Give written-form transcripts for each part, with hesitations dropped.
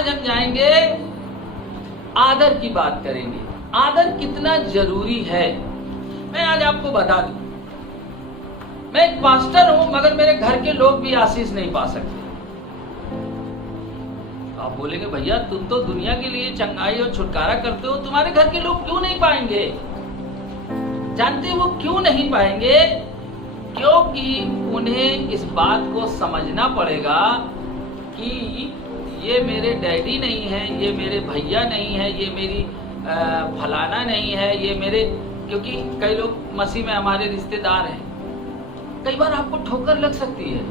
आज हम जाएंगे, आदर की बात करेंगे। आदर कितना जरूरी है मैं आज आपको बता दूं। मैं एक पास्टर हूं, मगर मेरे घर के लोग भी आशीष नहीं पा सकते। आप बोलेंगे भैया तुम तो दुनिया के लिए चंगाई और छुटकारा करते हो, तुम्हारे घर के लोग क्यों नहीं पाएंगे? जानते वो क्यों नहीं पाएंगे? क्योंकि उन्हें इस बात को समझना पड़ेगा कि ये मेरे डैडी नहीं है, ये मेरे भैया नहीं है, ये मेरी फलाना नहीं है, ये मेरे, क्योंकि कई लोग मसीह में हमारे रिश्तेदार हैं। कई बार आपको ठोकर लग सकती है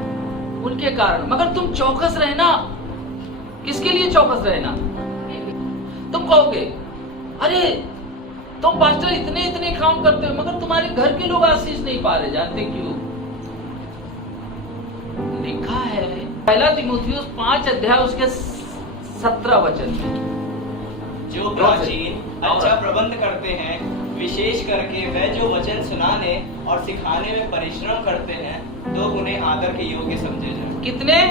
उनके कारण, मगर तुम चौकस रहना। किसके लिए चौकस रहना? तुम कहोगे अरे तुम पास्टर इतने इतने काम करते हो, मगर तुम्हारे घर के लोग आशीष नहीं पा रहे। जानते क्यों? लिखा है पहला तीमुथियुस 5 अध्याय उसके 17 वचन में, जो प्राचीन अच्छा प्रबंध करते हैं, विशेष करके वह जो वचन सुनाने और सिखाने में परिश्रम करते हैं, तो उन्हें आदर के योग्य समझे जाए। कितने?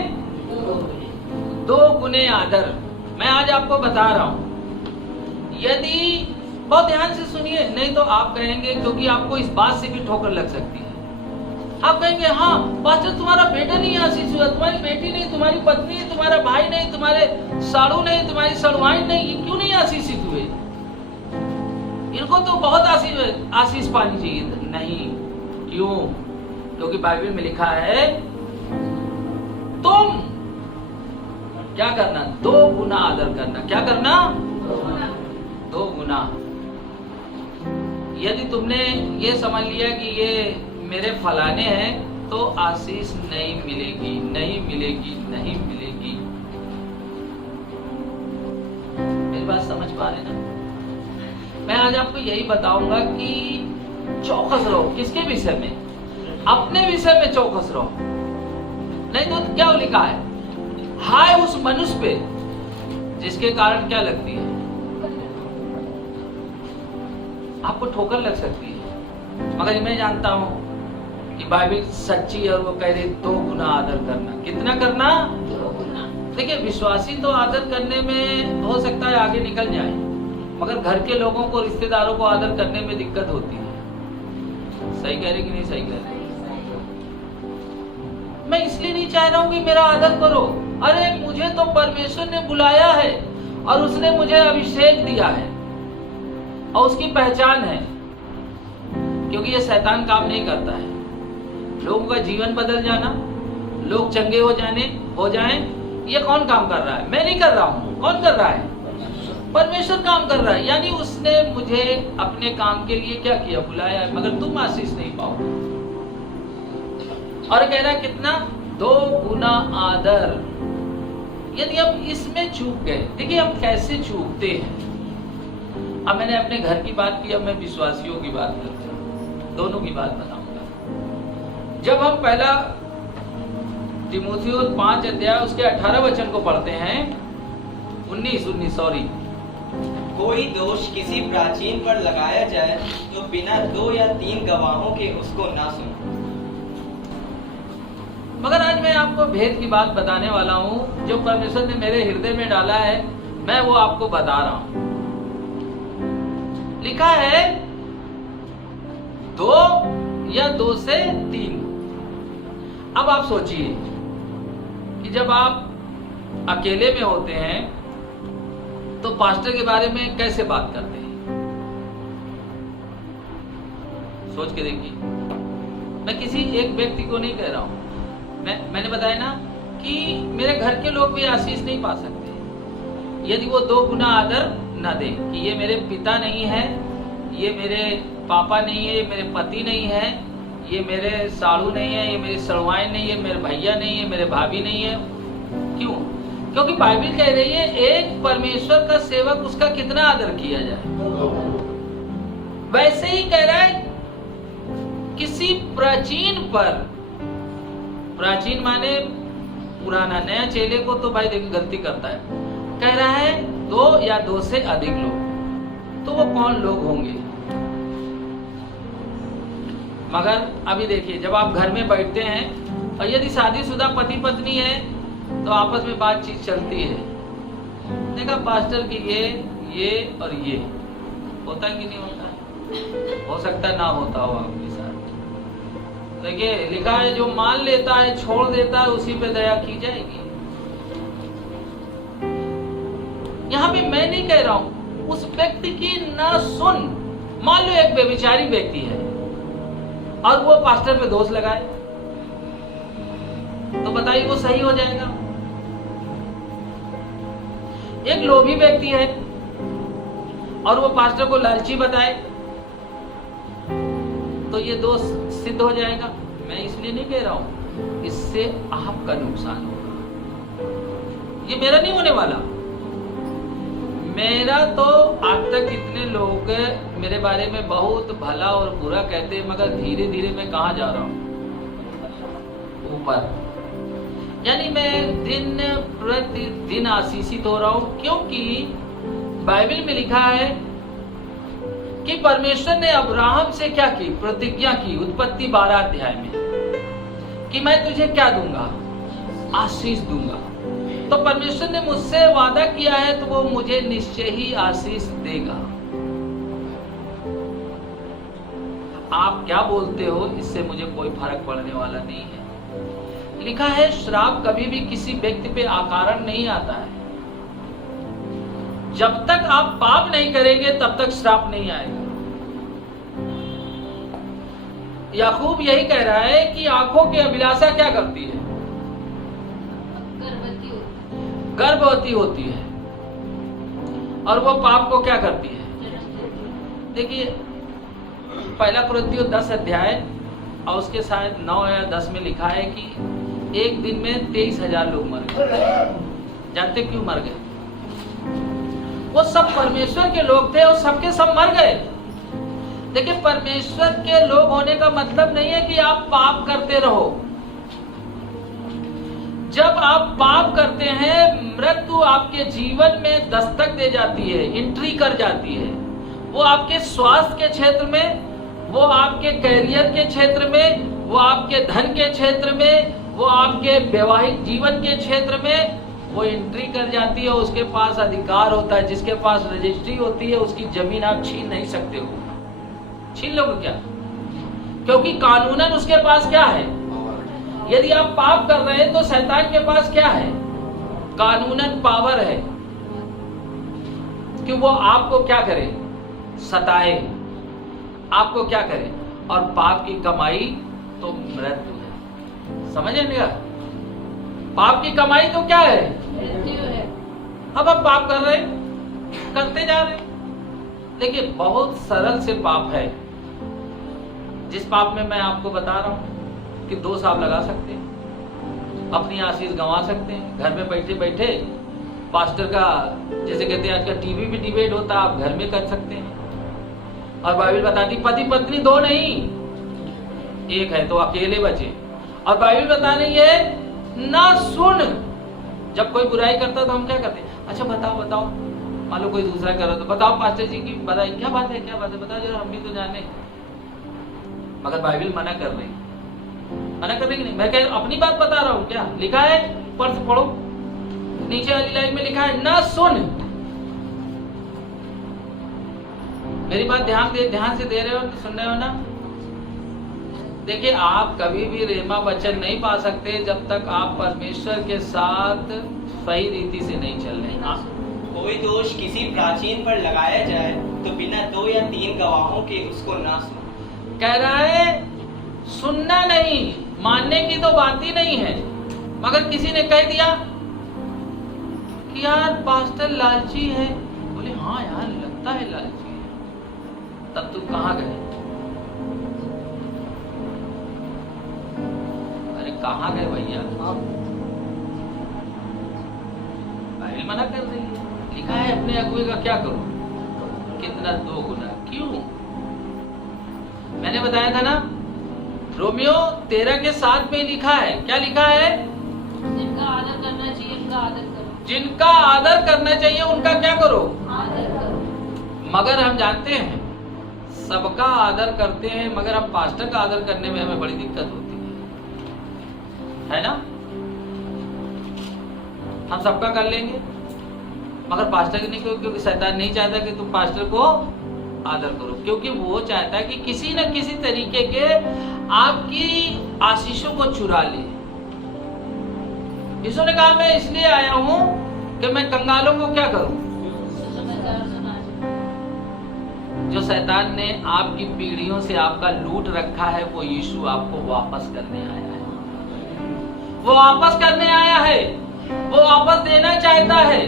2 गुने आदर। मैं आज आपको बता रहा हूं, यदि बहुत ध्यान से सुनिए, नहीं तो आप कहेंगे, क्योंकि आपको इस बात से भी ठोकर लग सकती है। आप कहेंगे हाँ पास्टर तुम्हारा बेटा नहीं आशीष हुआ, तुम्हारी बेटी नहीं, तुम्हारी पत्नी नहीं, तुम्हारा भाई नहीं, तुम्हारे साड़ू नहीं, तुम्हारी सड़वाइन नहीं, ये क्यों नहीं आशीषित हुए? इनको तो बहुत आशीष पानी चाहिए। नहीं, क्यों? क्योंकि बाइबल में लिखा है तुम क्या करना? 2 गुना आदर करना। क्या करना? 2 गुना। यदि तुमने ये समझ लिया कि ये मेरे फलाने हैं, तो आशीष नहीं मिलेगी, नहीं मिलेगी, नहीं मिलेगी। मेरी बात समझ पा रहे ना? मैं आज आपको यही बताऊंगा कि चौकस रहो। किसके विषय में? अपने विषय में चौकस रहो। नहीं तो क्या लिखा है? हाय उस मनुष्य पे जिसके कारण क्या लगती है? आपको ठोकर लग सकती है, मगर मैं जानता हूं कि बाइबल सच्ची है और वो कह रही 2 गुना आदर करना। कितना करना? 2 गुना। देखिए विश्वासी तो आदर करने में हो सकता है आगे निकल जाए, मगर घर के लोगों को, रिश्तेदारों को आदर करने में दिक्कत होती है। सही कह रहे कि नहीं सही कह रहे? मैं इसलिए नहीं चाह रहा हूं कि मेरा आदर करो। अरे मुझे तो परमेश्वर ने बुलाया है और उसने मुझे अभिषेक दिया है और उसकी पहचान है, क्योंकि ये शैतान काम नहीं करता है लोगों का जीवन बदल जाना, लोग चंगे हो जाएं। ये कौन काम कर रहा है? मैं नहीं कर रहा हूं। कौन कर रहा है? परमेश्वर काम कर रहा है। यानी उसने मुझे अपने काम के लिए क्या किया? बुलाया है, मगर तुम आशीष नहीं पाओगे। और कह रहा है कितना? 2 गुना आदर। यदि हम इसमें चूक गए, देखिए हम कैसे चूकते हैं। अब मैंने अपने घर की बात की, अब मैं विश्वासियों की बात करता हूं, दोनों की बात बताऊंगा। जब हम पहला तीमुथियुस 5 अध्याय उसके 18 वचन को पढ़ते हैं, 19 सॉरी, कोई दोष किसी प्राचीन पर लगाया जाए तो बिना 2 या 3 गवाहों के उसको ना सुनो। मगर आज मैं आपको भेद की बात बताने वाला हूं, जो परमेश्वर ने मेरे हृदय में डाला है, मैं वो आपको बता रहा हूं। लिखा है 2 या 2 से 3। अब आप सोचिए कि जब आप अकेले में होते हैं तो पास्टर के बारे में कैसे बात करते हैं? सोच के देखिए। मैं किसी एक व्यक्ति को नहीं कह रहा हूं, मैंने बताया ना कि मेरे घर के लोग भी आशीष नहीं पा सकते यदि वो 2 गुना आदर न दे, कि ये मेरे पिता नहीं है, ये मेरे पापा नहीं है, ये मेरे पति नहीं है, ये मेरे साड़ू नहीं है, ये मेरी सड़वाइन नहीं है, मेरे भैया नहीं है, मेरे भाभी नहीं है। क्यों? क्योंकि बाइबल कह रही है एक परमेश्वर का सेवक, उसका कितना आदर किया जाए। वैसे ही कह रहा है किसी प्राचीन पर, प्राचीन माने पुराना, नया चेले को तो भाई देखिए गलती करता है। कह रहा है 2 या 2 से अधिक लोग, तो वो कौन लोग होंगे? मगर अभी देखिए, जब आप घर में बैठते हैं और यदि शादीशुदा पति पत्नी है तो आपस में बातचीत चलती है, देखा पास्टर की ये और ये होता कि नहीं होता, हो सकता ना होता हो आपके साथ। देखिए लिखा है जो मान लेता है छोड़ देता है उसी पे दया की जाएगी। यहाँ पे मैं नहीं कह रहा हूं उस व्यक्ति की ना सुन। मान लो एक बेविचारी व्यक्ति है और वो पास्टर पे दोष लगाए, तो बताइए वो सही हो जाएगा? एक लोभी व्यक्ति है और वो पास्टर को लालची बताए, तो ये दोष सिद्ध हो जाएगा? मैं इसलिए नहीं कह रहा हूं, इससे आपका नुकसान होगा, ये मेरा नहीं होने वाला। मेरा तो आज तक इतने लोग मेरे बारे में बहुत भला और बुरा कहते हैं, मगर धीरे धीरे मैं कहाँ जा रहा हूँ? ऊपर। यानी मैं दिन प्रतिदिन आशीषित हो रहा हूँ, क्योंकि बाइबल में लिखा है कि परमेश्वर ने अब्राहम से क्या की? प्रतिज्ञा की। उत्पत्ति 12 अध्याय में कि मैं तुझे क्या दूंगा? आशीष दूंगा। तो परमेश्वर ने मुझसे वादा किया है तो वो मुझे निश्चय ही आशीष देगा। आप क्या बोलते हो इससे मुझे कोई फर्क पड़ने वाला नहीं है। लिखा है श्राप कभी भी किसी व्यक्ति पे अकारण नहीं आता है। जब तक आप पाप नहीं करेंगे तब तक श्राप नहीं आएगा। याकूब यही कह रहा है कि आंखों की अभिलाषा क्या करती है? गर्भवती होती है। और वो पाप को क्या करती है? देखिए पहला कुरिन्थियों 10 अध्याय और उसके शायद 9 या 10 में लिखा है कि एक दिन में 23,000 लोग मर गए। जानते क्यों मर गए? वो सब परमेश्वर के लोग थे और सबके सब मर गए। देखिए परमेश्वर के लोग होने का मतलब नहीं है कि आप पाप करते रहो। जब आप पाप करते हैं मृत्यु आपके जीवन में दस्तक दे जाती है, एंट्री कर जाती है। वो आपके स्वास्थ्य के क्षेत्र में, वो आपके कैरियर के क्षेत्र में, वो आपके धन के क्षेत्र में, वो आपके वैवाहिक जीवन के क्षेत्र में वो एंट्री कर जाती है। उसके पास अधिकार होता है। जिसके पास रजिस्ट्री होती है उसकी जमीन आप छीन नहीं सकते हो। छीन लोगे क्या? क्योंकि कानूनन उसके पास क्या है? यदि आप पाप कर रहे हैं तो शैतान के पास क्या है? कानूनन पावर है कि वो आपको क्या करे? सताए, आपको क्या करे? और पाप की कमाई तो मृत्यु है। समझे नहीं? पाप की कमाई तो क्या है? मृत्यु है। अब आप पाप कर रहे, करते जा रहे। देखिए बहुत सरल से पाप है, जिस पाप में मैं आपको बता रहा हूं कि 2 साल लगा सकते हैं, अपनी आशीष गंवा सकते हैं। घर में बैठे बैठे पास्टर का, जैसे कहते हैं आजकल टीवी पे डिबेट होता है, आप घर में कर सकते हैं। और बाइबल बताती पति पत्नी 2 नहीं 1 है, तो अकेले बचे। और बाइबल बता रही है ना सुन। जब कोई बुराई करता तो हम क्या करते? अच्छा बताओ, मान लो कोई दूसरा कर रहा तो बताओ पास्टर जी की बताइए क्या बात है, बताओ जरा, हम भी तो जाने। मगर बाइबल मना कर रही, मना कर रही कि नहीं? मैं कह अपनी बात बता रहा हूं। क्या लिखा है? ऊपर से पढ़ो, नीचे वाली लाइन में लिखा है ना सुन। मेरी बात ध्यान से दे रहे हो, सुन रहे हो ना? देखिए आप कभी भी रेमा वचन नहीं पा सकते जब तक आप परमेश्वर के साथ सही रीति से नहीं चल रहे। कोई दोष किसी प्राचीन पर लगाया जाए तो बिना 2 या 3 गवाहों के उसको ना सुनो। कह रहा है सुनना नहीं, मानने की तो बात ही नहीं है। मगर किसी ने कह दिया कि यार पास्टर लालची है, बोले हाँ यार लगता है लालची है, तब तुम कहाँ गए? अरे कहाँ गए भैया? बाइबल मना कर रही है। लिखा है अपने अगुए का क्या करो? कितना 2 गुना। क्यों? मैंने बताया था ना, रोमियो 13 के 7 में लिखा है। क्या लिखा है? जिनका आदर करना चाहिए उनका आदर करो। जिनका आदर करना चाहिए उनका क्या करो? आदर करो। मगर हम जानते हैं सबका आदर करते हैं, मगर हम पास्टर का आदर करने में हमें बड़ी दिक्कत होती है ना? हम सबका कर लेंगे, मगर पास्टर की नहीं, क्योंकि शैतान नहीं चाहता कि तुम पास्टर को आदर करो, क्योंकि वो चाहता है कि किसी न किसी तरीके के आपकी आशीषों को चुरा ले। यीशु ने कहा मैं इसलिए आया हूं कि मैं कंगालों को क्या करूं। समाचार सुनाए। जो शैतान ने आपकी पीढ़ियों से आपका लूट रखा है, वो यीशु आपको वापस करने आया है। वो वापस करने आया है, वो वापस देना चाहता है।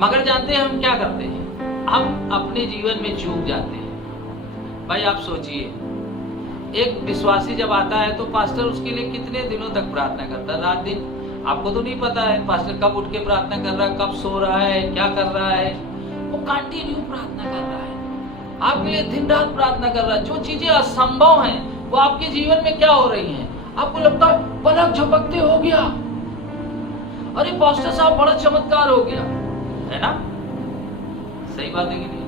मगर जानते हैं हम क्या करते हैं? हम अपने जीवन में चूक जाते हैं। भाई आप सोचिए, एक विश्वासी जब आता है तो पास्टर उसके लिए कितने दिनों तक प्रार्थना करता है, रात दिन। आपको तो नहीं पता है पास्टर कब उठ के प्रार्थना कर रहा है, कब सो रहा है, क्या कर रहा है। वो कंटिन्यू प्रार्थना कर रहा है, आपके लिए दिन रात प्रार्थना कर रहा है। जो चीजें असंभव हैं वो आपके जीवन में क्या हो रही हैं, आपको लगता है पलक झपकते हो गया, अरे पास्टर साहब बड़ा चमत्कार हो गया, है ना? सही बात है कि नहीं?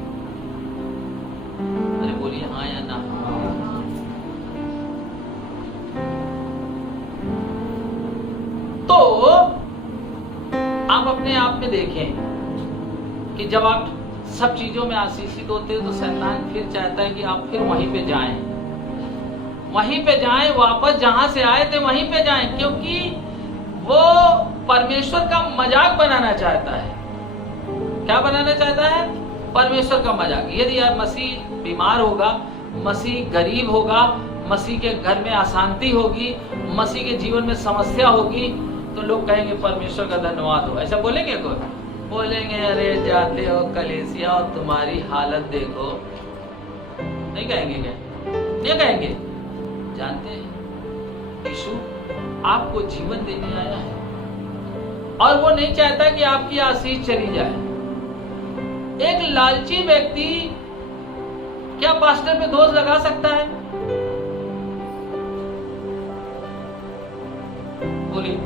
अरे बोलिए हाँ या ना। तो आप अपने आप में देखें कि जब आप सब चीजों में आशीषित होते हो तो शैतान फिर चाहता है कि आप फिर वहीं पे जाएं, वहीं पे जाएं, वापस जहां से आए थे वहीं पे जाएं, क्योंकि वो परमेश्वर का मजाक बनाना चाहता है। क्या बनाना चाहता है? परमेश्वर का मजाक। यदि यार मसीह बीमार होगा, मसीह गरीब होगा, मसीह के घर में अशांति होगी, मसीह के जीवन में समस्या होगी, तो लोग कहेंगे परमेश्वर का धन्यवाद हो। ऐसा बोलेंगे कोई? बोलेंगे अरे जाते हो कलीसिया और तुम्हारी हालत देखो। नहीं कहेंगे क्या? नहीं कहेंगे। जानते हैं यीशु आपको जीवन देने आया है और वो नहीं चाहता कि आपकी आशीष चली जाए। एक लालची व्यक्ति क्या पास्टर पे दोष लगा सकता है? बोलिए,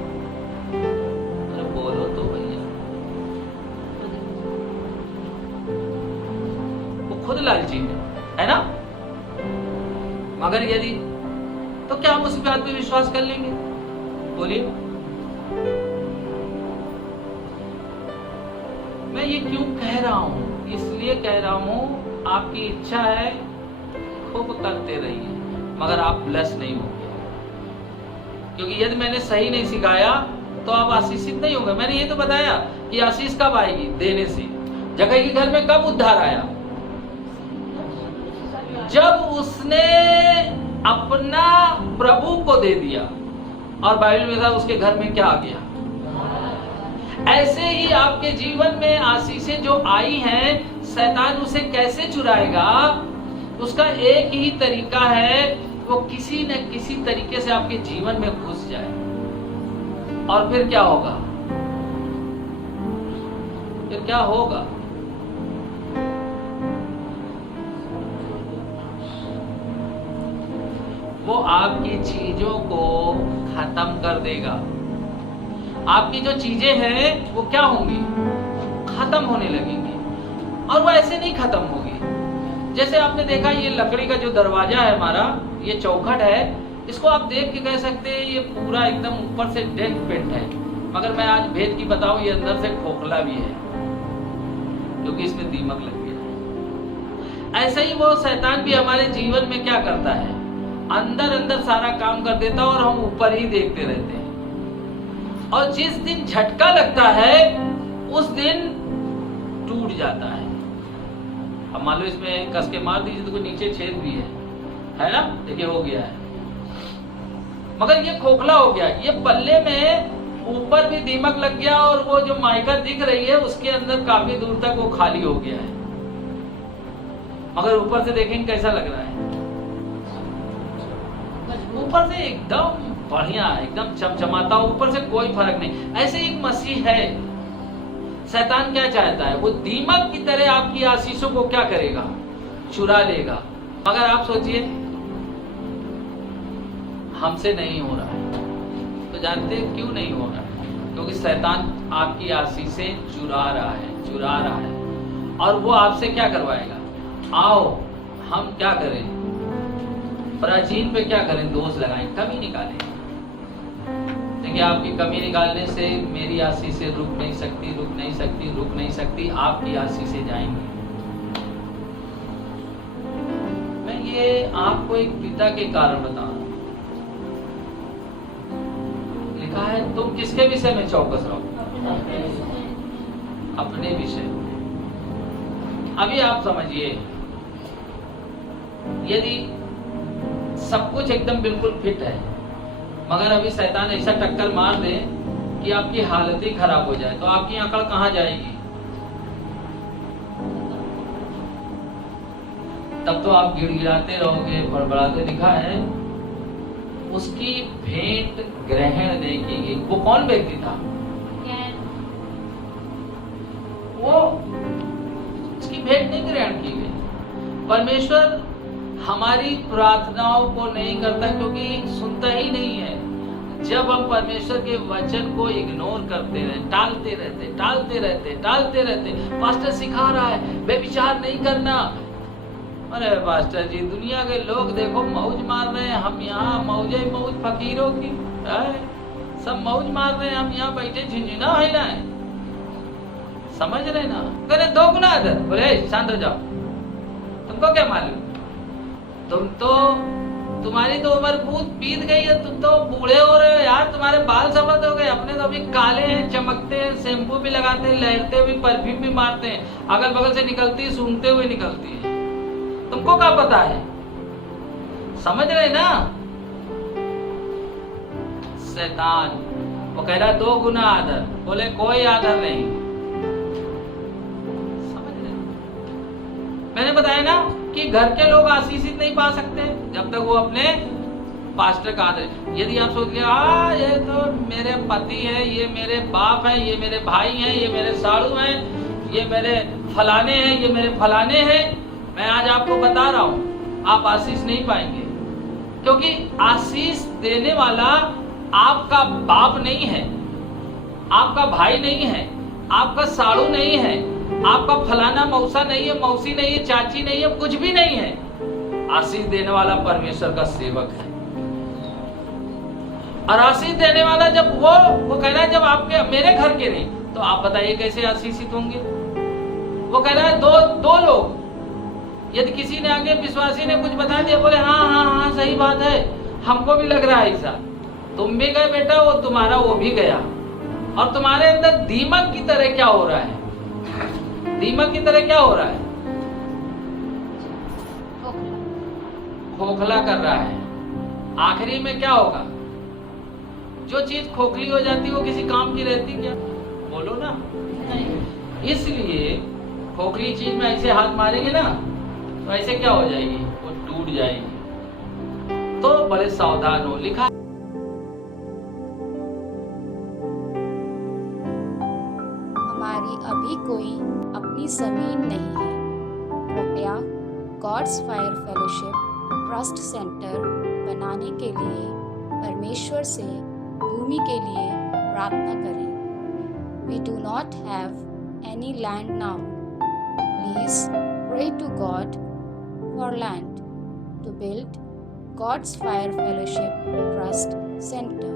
अरे बोलो तो भैया। वो खुद लालची है ना? मगर यदि तो क्या हम उसी बात पे विश्वास कर लेंगे? बोलिए। मैं ये क्यों कह रहा हूं? इसलिए कह रहा हूं, आपकी इच्छा है खूब करते रहिए, मगर आप ब्लेस नहीं होंगे, क्योंकि यदि मैंने सही नहीं सिखाया तो आप आशीषित नहीं होंगे। मैंने ये तो बताया कि आशीष कब आएगी? देने से। जगह के घर में कब उद्धार आया? जब उसने अपना प्रभु को दे दिया। और बाइबल में था उसके घर में क्या आ गया? ऐसे ही आपके जीवन में आशीषें जो आई हैं, शैतान उसे कैसे चुराएगा? उसका एक ही तरीका है, वो किसी न किसी तरीके से आपके जीवन में घुस जाए। और फिर क्या होगा? फिर क्या होगा? वो आपकी चीजों को खत्म कर देगा। आपकी जो चीजें हैं वो क्या होंगी? खत्म होने लगेंगी। और वो ऐसे नहीं खत्म होगी। जैसे आपने देखा ये लकड़ी का जो दरवाजा है हमारा, ये चौखट है, इसको आप देख के कह सकते हैं ये पूरा एकदम ऊपर से डेड पेंट है, मगर मैं आज भेद की बताऊं ये अंदर से खोखला भी है, क्योंकि इसमें दीमक लग गया है। ऐसे ही वो शैतान भी हमारे जीवन में क्या करता है? अंदर अंदर सारा काम कर देता है और हम ऊपर ही देखते रहते हैं। और जिस दिन झटका लगता है उस दिन टूट जाता है। अब मान लो इसमें कस के मार दीजिए तो कोई नीचे छेद भी है ना? देखिए हो गया है, मगर ये खोखला हो गया। ये पल्ले में ऊपर भी दीमक लग गया और वो जो माइका दिख रही है उसके अंदर काफी दूर तक वो खाली हो गया है, मगर ऊपर से देखेंगे कैसा लग रहा है? ऊपर से एकदम बढ़िया, एकदम चमचमाता, ऊपर से कोई फर्क नहीं। ऐसे एक मसीह है। शैतान क्या चाहता है? वो दीमक की तरह आपकी आशीषों को क्या करेगा? चुरा लेगा। मगर आप सोचिए हमसे नहीं हो रहा है, तो जानते हैं क्यों नहीं हो रहा है? क्योंकि शैतान आपकी आशीषें चुरा रहा है। और वो आपसे क्या करवाएगा? आओ हम क्या करें? प्राचीन पे क्या करें? दोष लगाएं, कमी निकालें। देखिए, आपकी कमी निकालने से मेरी आशीषें रुक नहीं सकती, रुक नहीं सकती, रुक नहीं सकती, आपकी आशीषें जाएंगी। मैं ये आपको एक पिता के कारण बता रहा हूं। लिखा है, तुम किसके विषय में चौकस रहो? अपने विषय में। अभी आप समझिए, यदि सब कुछ एकदम बिल्कुल फिट है, मगर अभी शैतान ऐसा टक्कर मार दे कि आपकी हालत ही खराब हो जाए, तो आपकी अकड़ कहां जाएगी? तब तो आप गिड़गिड़ाते रहोगे, बड़बड़ाते। लिखा है, उसकी भेंट ग्रहण नहीं की गई। वो कौन व्यक्ति था? वो उसकी भेंट नहीं ग्रहण की गई। परमेश्वर हमारी प्रार्थनाओं को नहीं करता, क्योंकि सुनता ही नहीं है। जब हम परमेश्वर के वचन को इग्नोर करते रहे, टालते रहते, पास्टर सिखा रहा है व्यभिचार नहीं करना। अरे पास्टर जी, दुनिया के लोग देखो मौज मार रहे हैं, हम यहाँ मौज फकीरों की सब मौज मार रहे हैं, हम यहाँ बैठे झिझिना हिलाएं। समझ रहे ना? करे 2 गुना आदर। बोले शांत हो जाओ, तुमको क्या मालूम? तुम्हारी तो उम्र बहुत बीत गई है, तुम तो बूढ़े हो रहे हो यार, तुम्हारे बाल सफेद हो गए। अपने तो अभी काले हैं, चमकते हैं, शैम्पू भी लगाते हैं, लहरते हुए परफ्यूम भी मारते हैं, अगल बगल से निकलती है, सूंघते हुए निकलती है। तुमको क्या पता है? समझ रहे ना? शैतान वो कह रहा 2 गुना आदर। बोले कोई आदर नहीं। समझ रहे? मैंने बताया ना कि घर के लोग आशीषित नहीं पा सकते जब तक वो अपने पास्टर का आदर। यदि आप सोच ये तो मेरे पति है, ये मेरे बाप है, ये मेरे भाई हैं, ये मेरे साड़ू हैं, ये मेरे फलाने हैं, ये मेरे फलाने हैं, मैं आज आपको बता रहा हूं, आप आशीष नहीं पाएंगे। क्योंकि आशीष देने वाला आपका बाप नहीं है, आपका भाई नहीं है, आपका साड़ू नहीं है, आपका फलाना मौसा नहीं है, मौसी नहीं है, चाची नहीं है, कुछ भी नहीं है। आशीष देने वाला परमेश्वर का सेवक है। और आशीष देने वाला जब वो कह रहा है जब आपके मेरे घर के नहीं, तो आप बताइए कैसे आशीषित होंगे? वो कह रहा है दो लोग, यदि किसी ने आगे विश्वासी ने कुछ बता दिया, बोले हाँ सही बात है, हमको भी लग रहा है ऐसा, तुम भी गए बेटा, वो तुम्हारा वो भी गया, और तुम्हारे अंदर दीमक की तरह क्या हो रहा है? दीमक की तरह क्या हो रहा है? खोखला कर रहा है। आखिरी में क्या होगा? जो चीज खोखली हो जाती है वो किसी काम की रहती क्या? बोलो ना। इसलिए खोखली चीज में ऐसे हाथ मारेंगे ना तो ऐसे क्या हो जाएगी? वो टूट जाएगी। तो बड़े सावधान हो। लिखा हमारी अभी कोई अपनी जमीन नहीं है। कृपया God's Fire Fellowship Trust Centre बनाने के लिए परमेश्वर से भूमि के लिए प्रार्थना करें। We do not have any land now. Please pray to God for land to build God's Fire Fellowship Trust Center.